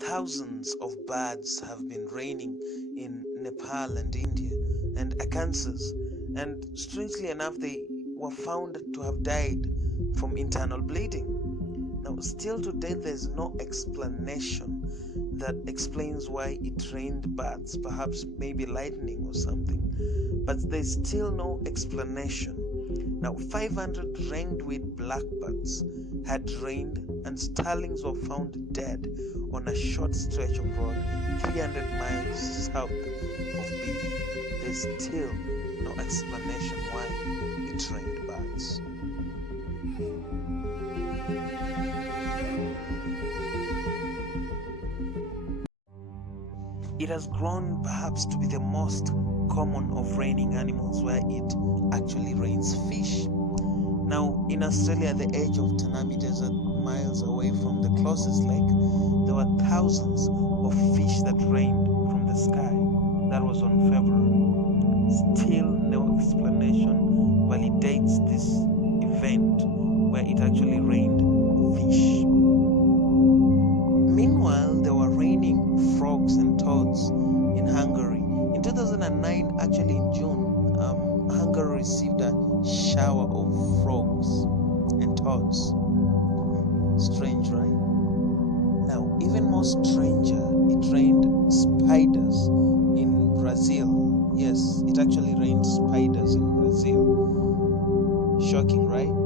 Thousands of birds have been raining in Nepal and India and Arkansas, and strangely enough, they were found to have died from internal bleeding. Now, still today, there's no explanation that explains why it rained birds, perhaps maybe lightning or something, but there's still no explanation. Now, 500 ringed blackbirds had rained, and starlings were found dead on a short stretch of road 300 miles south of Bibi. There's still no explanation why it rained birds. It has grown perhaps to be the most common of raining animals, where it actually rains fish. Now, in Australia, at the edge of Tanabe Desert, miles away from the closest lake, there were thousands of fish that rained from the sky. That was on February. Still no explanation validates this event where it actually rained fish. Meanwhile, there were raining frogs and toads in Hungary. In 2009, actually in June, Hungary received a shower of frogs and toads. Strange, right? Now, even more stranger, it rained spiders in Brazil. Yes, it actually rained spiders in Brazil. Shocking, right?